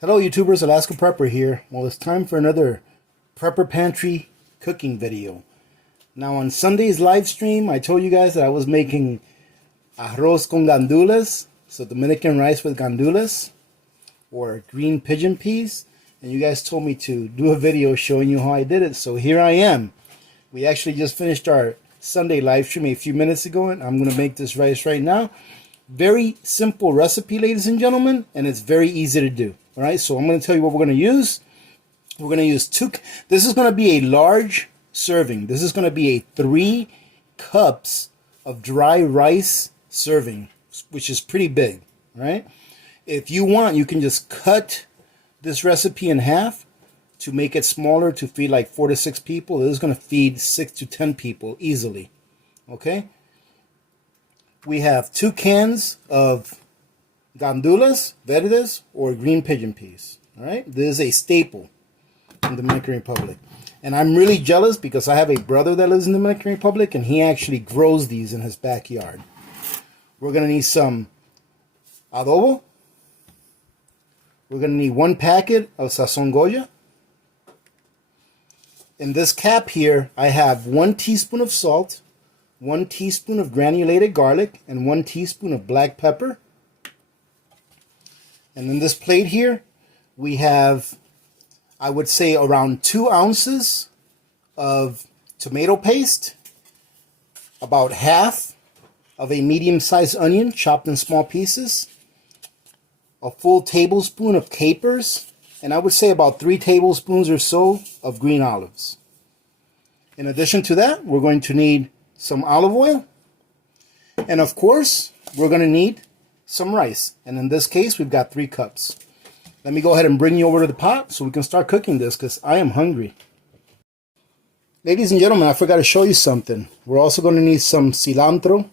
Hello YouTubers, Alaska Prepper here. Well, it's time for another Prepper Pantry cooking video. Now on Sunday's live stream, I told you guys that I was making Arroz Con Gandules, so Dominican rice with gandules, or green pigeon peas. And you guys told me to do a video showing you how I did it, so here I am. We actually just finished our Sunday live stream a few minutes ago, and I'm going to make this rice right now. Very simple recipe, ladies and gentlemen, and it's very easy to do. All right, so I'm going to tell you what we're going to use. We're going to use this is going to be a large serving. This is going to be a 3 cups of dry rice serving, which is pretty big, right? If you want, you can just cut this recipe in half to make it smaller to feed like 4 to 6 people. This is going to feed 6 to 10 people easily, okay? We have 2 cans of gandules verdes or green pigeon peas. All right, this is a staple in the Dominican Republic, and I'm really jealous because I have a brother that lives in the Dominican Republic, and he actually grows these in his backyard. We're gonna need some adobo. We're gonna need 1 packet of sazon Goya. In this cap here, I have 1 teaspoon of salt, 1 teaspoon of granulated garlic, and 1 teaspoon of black pepper. And in this plate here, we have, I would say, around 2 ounces of tomato paste, about half of a medium-sized onion chopped in small pieces, a full tablespoon of capers, and I would say about 3 tablespoons or so of green olives. In addition to that, we're going to need some olive oil, and of course, we're going to need some rice, and in this case we've got 3 cups. Let me go ahead and bring you over to the pot so we can start cooking this because I am hungry. Ladies and gentlemen, I forgot to show you something. We're also going to need some cilantro.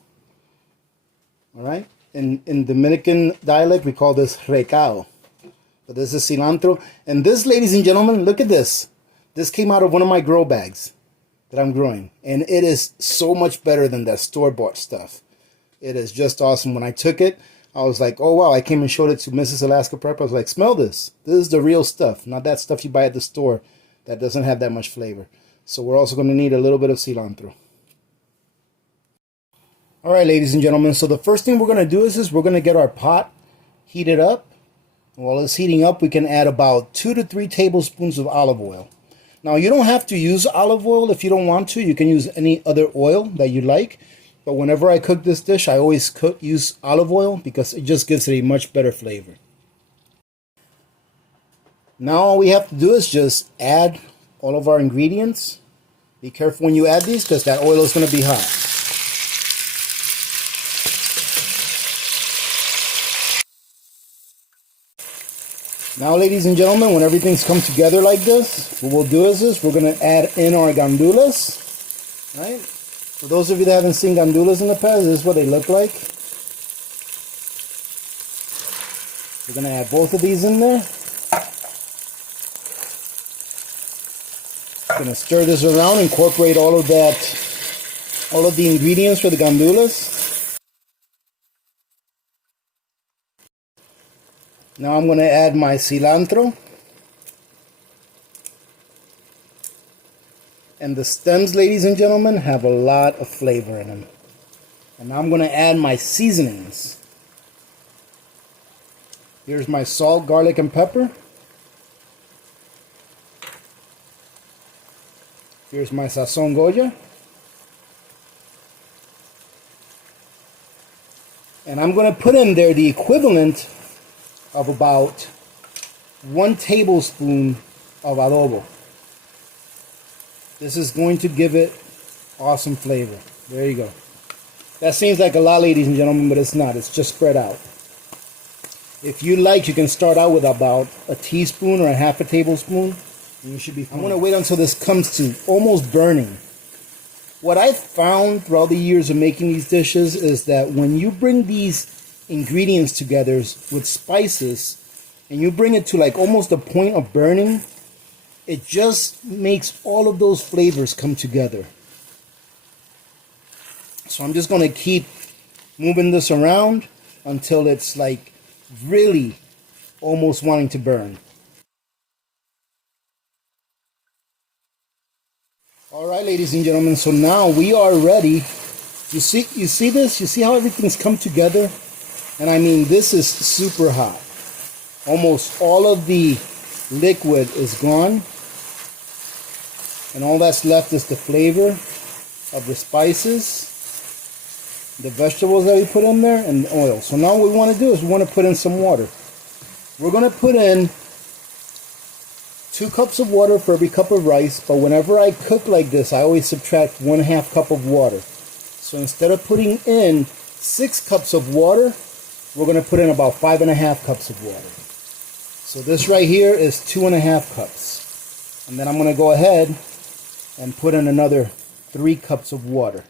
Alright, in Dominican dialect we call this recao, but this is cilantro. And this, ladies and gentlemen, look at this. This came out of one of my grow bags that I'm growing, and it is so much better than that store-bought stuff. It is just awesome. When I took it, I was like, oh wow, I came and showed it to Mrs. Alaska Prepper. I was like, smell this. This is the real stuff, not that stuff you buy at the store that doesn't have that much flavor. So we're also going to need a little bit of cilantro. Alright, ladies and gentlemen, so the first thing we're going to do is we're going to get our pot heated up. While it's heating up, we can add about 2 to 3 tablespoons of olive oil. Now, you don't have to use olive oil if you don't want to. You can use any other oil that you like. But whenever I cook this dish, I always use olive oil because it just gives it a much better flavor. Now all we have to do is just add all of our ingredients. Be careful when you add these because that oil is going to be hot. Now, ladies and gentlemen, when everything's come together like this, what we'll do is we're going to add in our gandules, right? For those of you that haven't seen gandules in the past, this is what they look like. We're going to add both of these in there. Going to stir this around, incorporate all of the ingredients for the gandules. Now I'm going to add my cilantro. And the stems, ladies and gentlemen, have a lot of flavor in them. And now I'm going to add my seasonings. Here's my salt, garlic, and pepper. Here's my sazon Goya. And I'm going to put in there the equivalent of about 1 tablespoon of adobo. This is going to give it awesome flavor. There you go. That seems like a lot, ladies and gentlemen, but it's not. It's just spread out. If you like, you can start out with about a teaspoon or a half a tablespoon, and you should be fine. I'm going to wait until this comes to almost burning. What I've found throughout the years of making these dishes is that when you bring these ingredients together with spices, and you bring it to like almost the point of burning, it just makes all of those flavors come together. So I'm just going to keep moving this around until it's like really almost wanting to burn. All right, ladies and gentlemen, so now we are ready. You see this? You see how everything's come together? And I mean, this is super hot. Almost all of the liquid is gone. And all that's left is the flavor of the spices, the vegetables that we put in there, and the oil. So now what we want to do is we want to put in some water. We're going to put in 2 cups of water for every cup of rice, but whenever I cook like this, I always subtract 1/2 cup of water. So instead of putting in 6 cups of water, we're going to put in about 5.5 cups of water. So this right here is 2.5 cups. And then I'm going to go ahead and put in another 3 cups of water.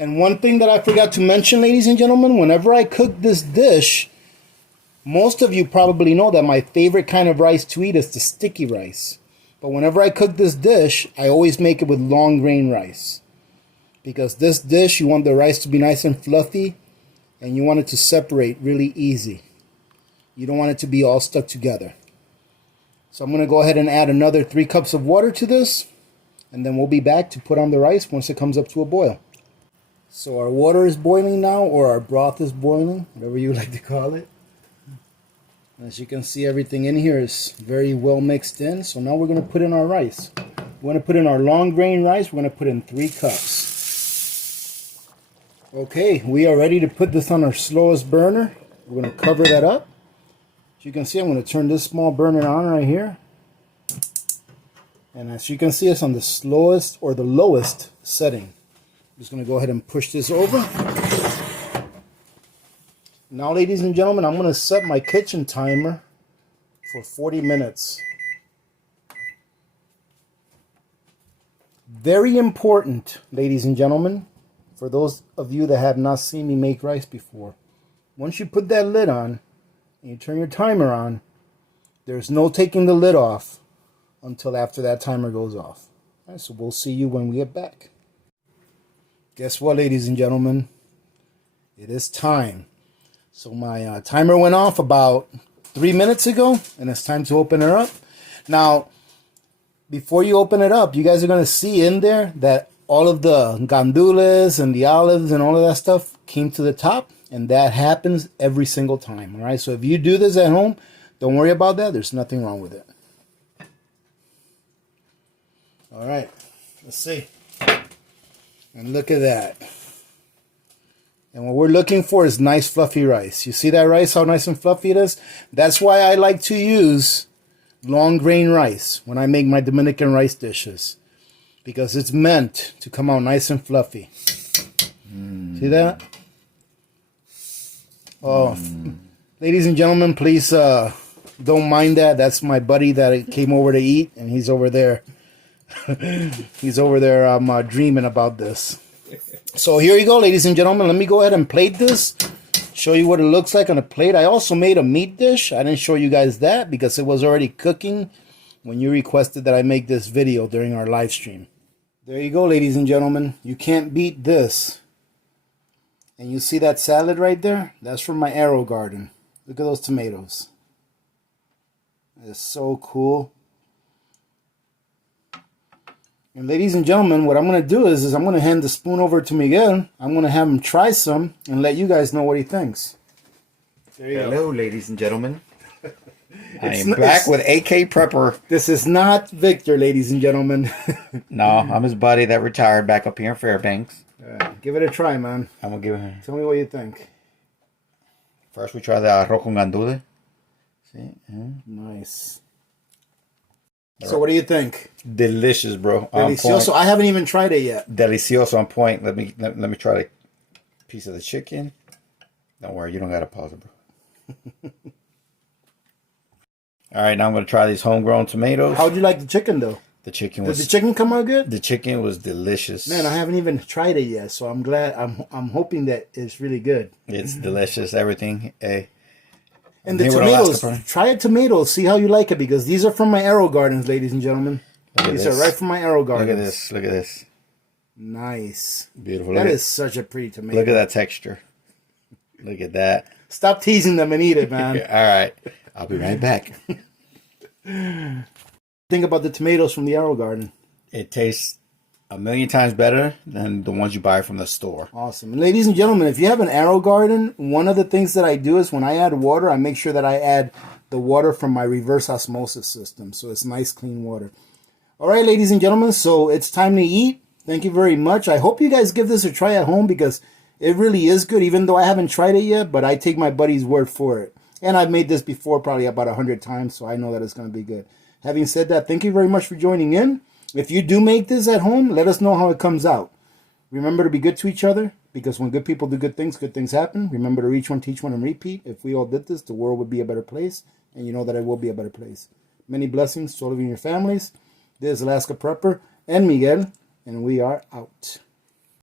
And one thing that I forgot to mention, ladies and gentlemen, whenever I cook this dish, most of you probably know that my favorite kind of rice to eat is the sticky rice. But whenever I cook this dish, I always make it with long grain rice. Because this dish, you want the rice to be nice and fluffy, and you want it to separate really easy. You don't want it to be all stuck together. So I'm going to go ahead and add another 3 cups of water to this, and then we'll be back to put on the rice once it comes up to a boil. So our water is boiling now, or our broth is boiling, whatever you like to call it. As you can see, everything in here is very well mixed in. So now we're going to put in our rice. We're going to put in our long grain rice. We're going to put in 3 cups. Okay, we are ready to put this on our slowest burner. We're going to cover that up. As you can see, I'm going to turn this small burner on right here. And as you can see, it's on the slowest or the lowest setting. I'm just going to go ahead and push this over. Now, ladies and gentlemen, I'm going to set my kitchen timer for 40 minutes. Very important, ladies and gentlemen, for those of you that have not seen me make rice before. Once you put that lid on and you turn your timer on, there's no taking the lid off until after that timer goes off. All right, so we'll see you when we get back. Guess what, ladies and gentlemen? It is time. So my timer went off about 3 minutes ago, and it's time to open her up. Now, before you open it up, you guys are going to see in there that all of the gandules and the olives and all of that stuff came to the top, and that happens every single time. All right, so if you do this at home, don't worry about that. There's nothing wrong with it. All right, let's see. And look at that. And what we're looking for is nice fluffy rice. You see that rice, how nice and fluffy it is? That's why I like to use long grain rice when I make my Dominican rice dishes. Because it's meant to come out nice and fluffy. See that? Oh, ladies and gentlemen, please don't mind that. That's my buddy that came over to eat, and he's over there. He's over there dreaming about this. So here you go, ladies and gentlemen. Let me go ahead and plate this. Show you what it looks like on a plate. I also made a meat dish. I didn't show you guys that because it was already cooking when you requested that I make this video during our live stream. There you go, ladies and gentlemen. You can't beat this. And you see that salad right there? That's from my Arrow garden. Look at those tomatoes. It's so cool. And ladies and gentlemen, what I'm going to do is I'm going to hand the spoon over to Miguel. I'm going to have him try some and let you guys know what he thinks. There you go. Hello, ladies and gentlemen. I am back with AK Prepper. This is not Victor, ladies and gentlemen. No, I'm his buddy that retired back up here in Fairbanks. Give it a try, man. I'm going to give it. Tell me what you think. First, we try the Arroz Con Gandules. See? Nice. So what do you think? Delicious, bro. Delicioso. I haven't even tried it yet. Delicioso on point. Let me try a piece of the chicken. Don't worry, you don't got to pause it, bro. All right, now I'm going to try these homegrown tomatoes. How'd you like the chicken, though? The chicken was... Did the chicken come out good? The chicken was delicious. Man, I haven't even tried it yet, so I'm glad. I'm hoping that it's really good. It's delicious, everything. Hey. And the tomatoes, try a tomato, see how you like it, because these are from my Arrow gardens, ladies and gentlemen. These are right from my Arrow gardens. Look at this, look at this. Nice. Beautiful. That is such a pretty tomato. Look at that texture. Look at that. Stop teasing them and eat it, man. All right. I'll be right back. Think about the tomatoes from the Arrow Garden. It tastes a million times better than the ones you buy from the store. Awesome. And ladies and gentlemen, if you have an Arrow Garden, one of the things that I do is when I add water, I make sure that I add the water from my reverse osmosis system. So it's nice, clean water. All right, ladies and gentlemen, so it's time to eat. Thank you very much. I hope you guys give this a try at home because it really is good, even though I haven't tried it yet, but I take my buddy's word for it. And I've made this before probably about 100 times, so I know that it's going to be good. Having said that, thank you very much for joining in. If you do make this at home, let us know how it comes out. Remember to be good to each other, because when good people do good things happen. Remember to reach one, teach one, and repeat. If we all did this, the world would be a better place, and you know that it will be a better place. Many blessings to all of you and your families. This is Alaska Prepper and Miguel, and we are out.